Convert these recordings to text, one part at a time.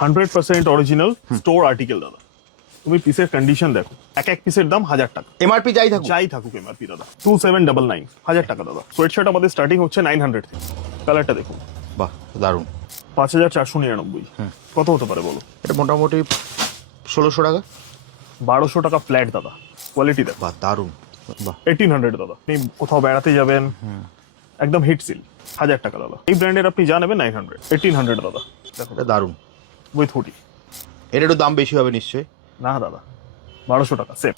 100% original store article দাদা। তুমি পিসের কন্ডিশন দেখো, এক এক পিসের দাম 1000 টাকা। এমআরপি যাই থাকুক এমআরপি দাদা 2799 1000 টাকা দাদা। সোয়েটশার্ট আমাদের স্টার্টিং হচ্ছে 900 থেকে। কালারটা দেখুন, বাহ দারুণ। 5499। কত হতে পারে বলো? এটা মোটামুটি 1600 টাকা। 1200 টাকা ফ্ল্যাট দাদা। কোয়ালিটি দেখো, বাহ দারুণ। বাহ 1800 দাদা। আপনি কোথাও বেড়াতে যাবেন, একদম হিট সিল, 1000 টাকা দাদা। এই ব্র্যান্ডের আপনি যা নেবেন 900, 1800 দাদা। দেখো এটা দারুণ। With hoodie. এর একটু দাম বেশি হবে নিশ্চয়ই। না দাদা, 1200 টাকা সেম।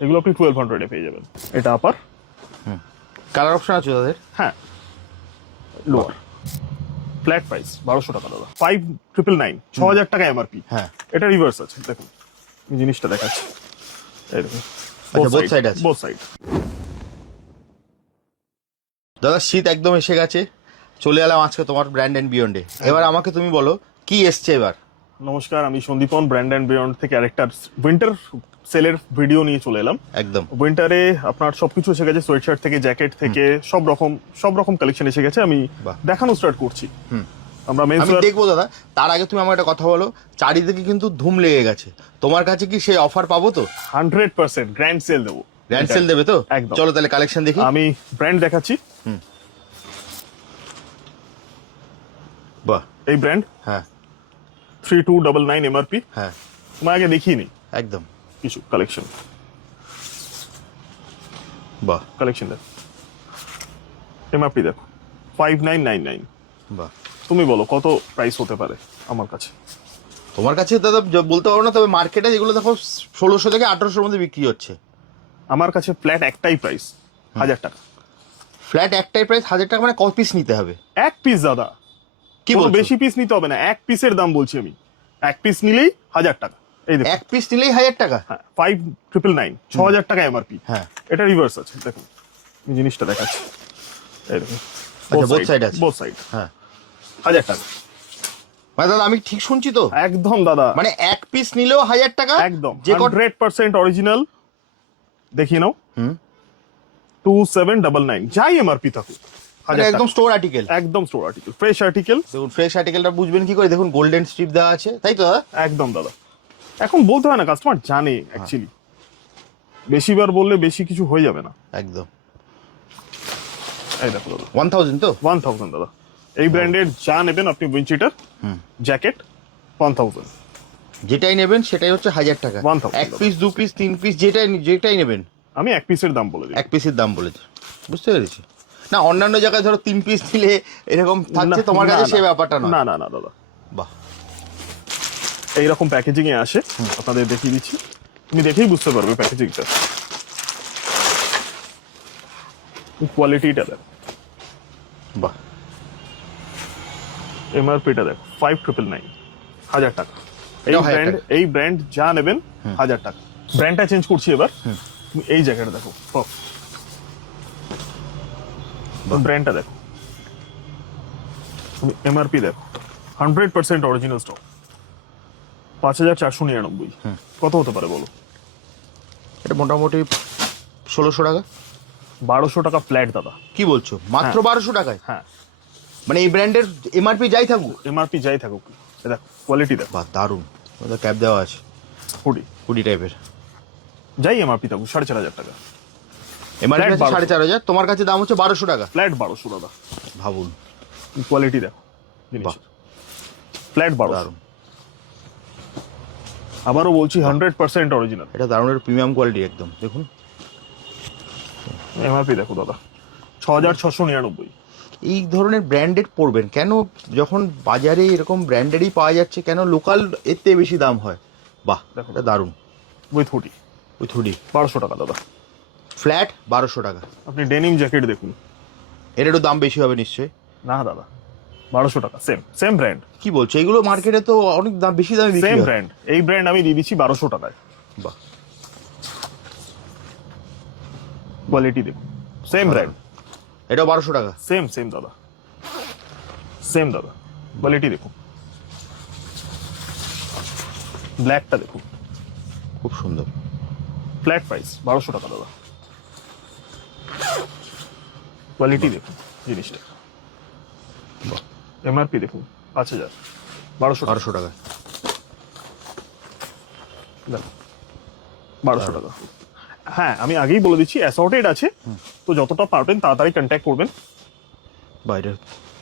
এগুলো আপনি 1200 পেয়ে যাবেন। এটা আপার, কালার অপশন আছে তাদের? হ্যাঁ। লোয়ার ফ্ল্যাট প্রাইস 1200 টাকা দাদা। 5999, 6000 টাকা এমআরপি। হ্যাঁ। এটা রিভার্স আছে, দেখুন এই জিনিসটা দেখাচ্ছি। এই দেখুন, আচ্ছা, both side আছে। Both side. দাদা শীত একদম এসে গেছে, চলে এলাম আজকে তোমার ব্র্যান্ড এন্ড বিয়ন্ডে। এবার আমাকে তুমি বলো কি এসছে এবার। নমস্কার, আমি সন্দীপন, ব্র্যান্ড অ্যান্ড বিয়ন্ড থেকে আরেকটা উইন্টার সেলের ভিডিও নিয়ে চলে এলাম। একদম উইন্টারে আপনার সবকিছু এসে গেছে, সোয়েটশার্ট থেকে জ্যাকেট থেকে সব রকম কালেকশন এসে গেছে। আমি বাহ। দেখানো স্টার্ট করছি। আমরা আমি দেখবো দাদা, তার আগে তুমি আমার একটা কথা বলো। চারিদিকে কিন্তু ধুম লেগে গেছে, তোমার কাছে কি সেই অফার পাবো তো? 100% গ্র্যান্ড সেল দেবো। গ্র্যান্ড সেল দেবে তো? একদম। চলো তাহলে কালেকশন দেখি। আমি ব্র্যান্ড দেখাচ্ছি। বাহ এই ব্র্যান্ড হ্যাঁ 3299 এমআরপি। হ্যাঁ তোমার আগে দেখিনি একদম। কিছু কালেকশন। বাহ কালেকশন দেখো, এমআরপি দেখো 5999। বাহ। তুমি বলো কত প্রাইস হতে পারে আমার কাছে? তোমার কাছে দাদা বলতে পারবো না, তবে মার্কেটে যেগুলো দেখো 1600 থেকে 1800 মধ্যে বিক্রি হচ্ছে। আমার কাছে ফ্ল্যাট একটাই প্রাইস 1000 টাকা। ফ্ল্যাট একটাই প্রাইস 1000 টাকা, মানে কত পিস নিতে হবে? এক পিস দাদা, কি কোনো বলছো? বেশি পিস নিতে হবে না, এক পিসের দাম বলছি আমি। এক পিস নিলেই 1000 টাকা। এই দেখো, এক পিস নিলেই 1000 টাকা? হ্যাঁ 5999, 6000 টাকা এমআরপি। হ্যাঁ। এটা রিভার্স আছে, দেখুন এই জিনিসটা দেখাচ্ছি। এই দেখুন, আচ্ছা, both side আছে। Both side. হ্যাঁ 1000 টাকা মানে দাদা আমি ঠিক শুনছি তো? একদম দাদা, মানে এক পিস নিলেও 1000 টাকা? একদম যে 100% অরিজিনাল। দেখিয়ে নাও। 2799 যাই এমআরপি থাকুক, মানে একদম স্টোর আর্টিকেল। একদম স্টোর আর্টিকেল, ফ্রেশ আর্টিকেল। দেখুন ফ্রেশ আর্টিকেলটা বুঝবেন কি করে, দেখুন গোল্ডেন স্ট্রিপ দেওয়া আছে, তাই তো দাদা? একদম দাদা, এখন বলতে হয় না, কাস্টমার জানে অ্যাকচুয়ালি। বেশিবার বললে বেশি কিছু হয়ে যাবে না। একদম। এই দেখো দাদা, 1000 তো? 1000 দাদা। এই ব্র্যান্ডের যা নেবেন আপনি, উইন্ডচিটার জ্যাকেট 1000। যেটাই নেবেন সেটাই হচ্ছে 1000 টাকা। 1000 এক পিস, দু পিস, তিন পিস, যেটাই নেবেন। আমি এক পিসের দাম বলে দিই। এক পিসের দাম বলেছে, বুঝতে পেরেছি। না অন্যান্য জায়গায় ধরো 3 পিস নিলে এরকম থাকছে, তোমার কাছে সেই ব্যাপারটা নয়। না না না দাদা, বাহ। এইরকম প্যাকেজিং এ আসে, আপনাদের দেখিয়ে দিচ্ছি। তুমি দেখেই বুঝতে পারবে প্যাকেজিংটা, কোয়ালিটিটা দেখো। বাহ। এমআরপিটা দেখো 5999, 1000 টাকা। এই এটাও 1000 ব্র্যান্ড, টাকা। এই ব্র্যান্ড যা নেবেন 1000 টাকা। ব্র্যান্ডটা চেঞ্জ করছি এবার। তুমি এই জ্যাকেট দেখো, ব্র্যান্ডটা দেখো, তুমি এমআরপি দেখো, 100% অরিজিনাল স্টক, 5499। কত হতে পারে বলো? এটা মোটামুটি 1600 টাকা। 1200 টাকা ফ্ল্যাট দাদা। কি বলছো, মাত্র 1200 টাকায়? হ্যাঁ, মানে এই ব্র্যান্ডের এমআরপি যাই থাকুক? এমআরপি যাই থাকুক। দেখো কোয়ালিটি দেখো, বাহ দারুণ। ওদের ক্যাপ দেওয়া আছে, হুডি হুডি টাইপের। যাই এমআরপি থাকুক 4500 টাকা। এমআরপি Flat 1200 4500, তোমার কাছে দাম হচ্ছে 1200 টাকা। ফ্ল্যাট 1200 দাদা। ভাবুন। কোয়ালিটি দেখো বাহ। ফ্ল্যাট 1200। দারুণ। আবারও বলছি 100% অরিজিনাল। এটা দারুণের প্রিমিয়াম কোয়ালিটি একদম। দেখুন এমআরপি দেখো দাদা 6699। এই ধরনের ব্র্যান্ডেড পড়বেন কেন, যখন বাজারে এরকম ব্র্যান্ডেডই পাওয়া যাচ্ছে, কেন লোকাল এতে বেশি দাম হয়? বাহ দেখো। এটা দারুণ। উইথ হুডি উইথ হুডি 1200 টাকা দাদা। ফ্ল্যাট 1200 টাকা। আপনি ডেনিম জ্যাকেট দেখুন। এর একটু দাম বেশি হবে নিশ্চয়ই। না দাদা, 1200 টাকা, সেম ব্র্যান্ড। কি বলছো, এগুলো মার্কেটে তো অনেক দাম, বেশি দামে বিক্রি সেম হয়। ব্র্যান্ড, এই ব্র্যান্ড আমি দিয়ে দিচ্ছি 1200 টাকায়। বাহ। কোয়ালিটি দেখুন, সেম ব্র্যান্ড, এটাও 1200 টাকা। সেম দাদা, সেম দাদা। কোয়ালিটি দেখুন, ব্ল্যাকটা দেখুন, খুব সুন্দর। ফ্ল্যাট প্রাইস 1200 টাকা দাদা। কোয়ালিটি দেখুন জিনিসটা, এমআরপি দেখুন 5000, 1200 1200 টাকা। দেখো 1200 টাকা। হ্যাঁ আমি আগেই বলে দিচ্ছি অ্যাসর্টেড আছে, তো যতটা পারবেন তাড়াতাড়ি কন্ট্যাক্ট করবেন। বাইরে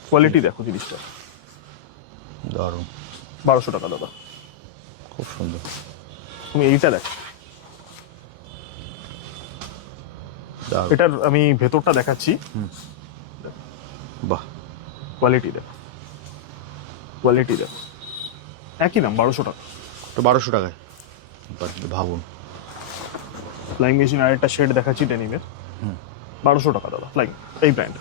কোয়ালিটি দেখো জিনিসটা, দারুণ, 1200 টাকা দাদা। খুব সুন্দর। তুমি এইটা দেখো, দারুণ, এটার আমি ভেতরটা দেখাচ্ছি। বাহ, কোয়ালিটি দেখো, কোয়ালিটি দেখো, একই দাম 1200 টাকা। তো 1200 টাকায় ভাবুন। ফ্লাইং মেশিন আর একটা শেড দেখাচ্ছি ডেনিমের, 1200 টাকা দাদা ফ্লাইং, এই ব্র্যান্ড।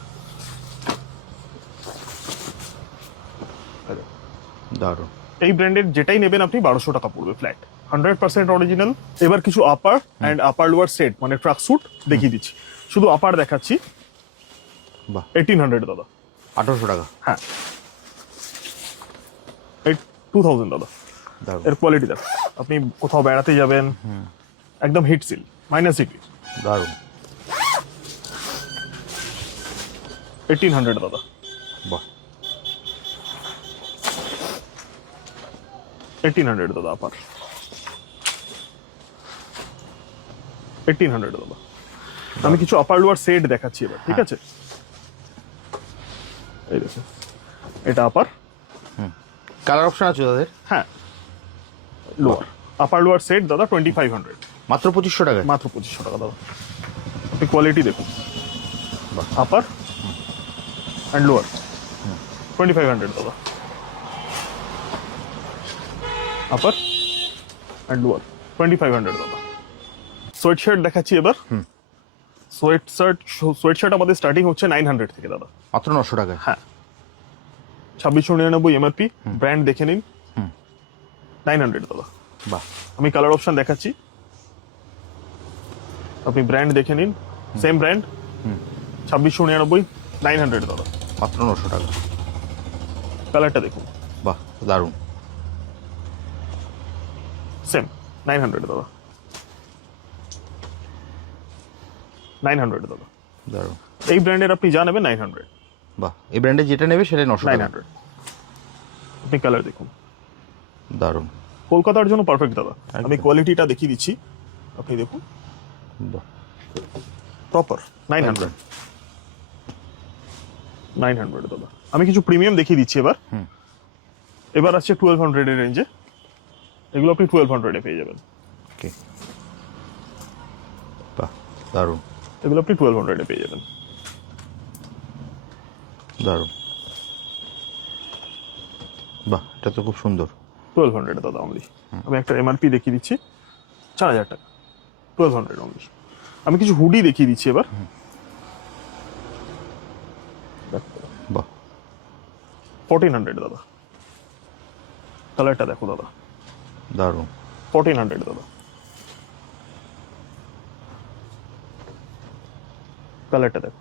দারুণ, এই ব্র্যান্ডের যেটাই নেবেন আপনি 1200 টাকা পড়বে ফ্ল্যাট, 100% অরিজিনাল। এবার কিছু upper and upper lower set মানে ট্রাক স্যুট দেখিয়ে দিচ্ছি। শুধু আপার দেখাচ্ছি, বাহ, 1800 দাদা। 1800 টাকা, হ্যাঁ 2000 দাদা। দারুণ, এর কোয়ালিটি দেখো, আপনি কোথাও বেড়াতে যাবেন, একদম হিট সিল, -ডিগ্রি, দারুণ, 1800 দাদা। বাহ, 1800 দাদা আপার, 1800 দাদা। আমি কিছু আপার লোয়ার সেট দেখাচ্ছি এবার, ঠিক আছে? এই দেখুন, এটা আপার, কালার অপশন আছে তাদের? হ্যাঁ লোয়ার, আপার লোয়ার সেট দাদা 2500, মাত্র 2500 টাকায়? মাত্র 2500 টাকা দাদা। আপনি কোয়ালিটি দেখুন, আপার অ্যান্ড লোয়ার 2500 দাদা, আপার অ্যান্ড লোয়ার 2500 দাদা। সোয়েট শার্ট দেখাচ্ছি এবার। সোয়েট শার্ট আমাদের স্টার্টিং হচ্ছে 900 থেকে দাদা, মাত্র 900 টাকায়? হ্যাঁ 2699 এমআরপি, ব্র্যান্ড দেখে নিন, 900 দাদা। বাহ, আমি কালার অপশন দেখাচ্ছি, আপনি ব্র্যান্ড দেখে নিন, সেম ব্র্যান্ড, 2699, 900 দাদা, মাত্র 900 টাকা। কালারটা দেখুন, বাহ, দারুণ, সেম 900 দাদা, 900 দাদা। দারুণ, এই ব্র্যান্ডের আপনি যা নেবেন 900, বাহ, এই ব্র্যান্ডে যেটা নেবে সেটাই 900 টাকা। 900। আপনি কালার দেখুন, দারুণ, কলকাতার জন্য পারফেক্ট দাদা। একদম। আমি কোয়ালিটিটা দেখিয়ে দিচ্ছি, আপনি দেখুন, বাহ, প্রপার 900, 900 দাদা। আমি কিছু প্রিমিয়াম দেখিয়ে দিচ্ছি এবার। এবার আছে 1200 এর রেঞ্জে, এগুলো আপনি 1200 এ পেয়ে যাবেন। ওকে, বাহ, দারুণ, এগুলো আপনি 1200 এ পেয়ে যাবেন। দারুণ, বাহ, এটা তো খুব সুন্দর। 1200 দাদা অনলি। আমি একটা এমআরপি দেখিয়ে দিচ্ছি, 4000 টাকা, 1200 অনলি। আমি কিছু হুডি দেখিয়ে দিচ্ছি এবার। বাহ, 1400 দাদা, কালারটা দেখো দাদা, দারুণ, 1400 দাদা, কালারটা দেখো,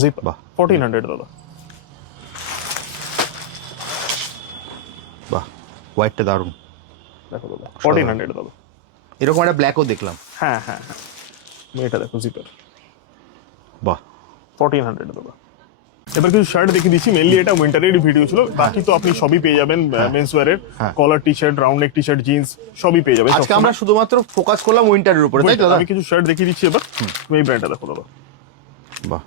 জিপ, বাহ। 1400 দাদা। বাহ, হোয়াইটটা দারুণ। দেখো দাদা 1400 দাদা। এরকম একটা ব্ল্যাকও দেখলাম। হ্যাঁ হ্যাঁ হ্যাঁ, এটা দেখো জিপার, বাহ, 1400 দাদা। এবার কিছু শার্ট দেখিয়ে দিচ্ছি, মেনলি এটা উইন্টারের ভিডিও ছিল, বাকি তো আপনি সবই পেয়ে যাবেন মেন্স ওয়্যারের, হ্যাঁ। Collar T shirt, round neck T shirt, jeans সবই পেয়ে যাবেন। আজকে আমরা শুধুমাত্র ফোকাস করলাম উইন্টারের উপরে, তাই তো দাদা? আমি কিছু শার্ট দেখিয়ে দিচ্ছি এবার, তুমি এই ব্র্যান্ডটা দেখো দাদা, বাহ,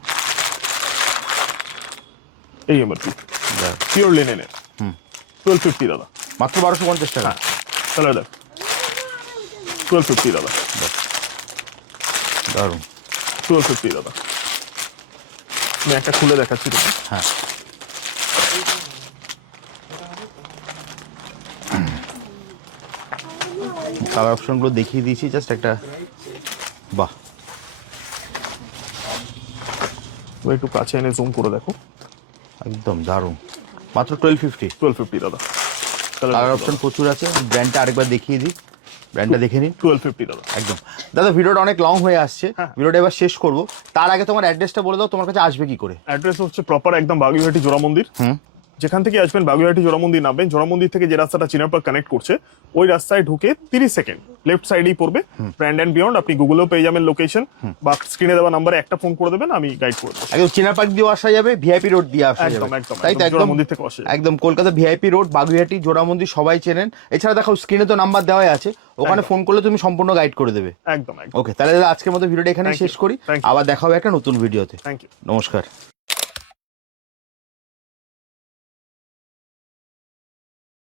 এই এমআরপি দারুণ, পিওর লিনেনের, 1250 দাদা, মাত্র 1250 টাকা। হ্যাঁ কালার দেখো, 1250 দাদা, দারুণ, 1250 দাদা। আমি একটা খুলে দেখাচ্ছি তোমাকে, হ্যাঁ, কালার অপশনগুলো দেখিয়ে দিয়েছি, জাস্ট একটা, বাহ, তুমি একটু কাছে এনে জুম করে দেখো, একদম দারুণ, মাত্র 1250। 1250 দাদা। কালার অপশন প্রচুর আছে, ব্র্যান্ডটা আরেকবার দেখিয়ে দিই, ব্র্যান্ডটা দেখে নিন। 1250 দাদা। একদম দাদা, ভিডিওটা অনেক লং হয়ে আসছে, হ্যাঁ। ভিডিওটা এবার শেষ করব, তার আগে তোমার অ্যাড্রেসটা বলে দাও, তোমার কাছে আসবে কি করে? অ্যাড্রেস হচ্ছে প্রপার একদম বাগুইহাটি জোড়া মন্দির, যেখান থেকে আসবেন বাগুইহাটি জোড়া মন্দির নামবেন, জোড়া মন্দির থেকে যে রাস্তাটা চিনার পার্ক কানেক্ট করছে ওই রাস্তায় ঢুকে 30 সেকেন্ড লেফট সাইডেই পড়বে ব্র্যান্ড অ্যান্ড বিয়ন্ড। আপনি গুগলেও পেয়ে যাবেন লোকেশন, বা স্ক্রিনে দেওয়া নাম্বারে একটা ফোন করে দেবেন, আমি গাইড করে দেবো। একদম চিনার পার্ক দিয়ে আসা যাবে, ভিআইপি রোড দিয়ে আসা যাবে, একদম একদম তাই তো? জোড়া একদম মন্দির থেকে আসে। একদম কলকাতা ভিআইপি রোড, বাগুইহাটি জোড়া মন্দির সবাই চেনেন। এছাড়া দেখো স্ক্রিনে তো নাম্বার দেওয়াই আছে, ওখানে ফোন করলে তুমি সম্পূর্ণ গাইড করে দেবে। একদম একদম। ওকে, তাহলে দাদা আজকের মতো ভিডিওটা এখানে Thank you. শেষ করি, Thank you. আবার দেখা হবে একটা নতুন ভিডিওতে। Thank you. নমস্কার।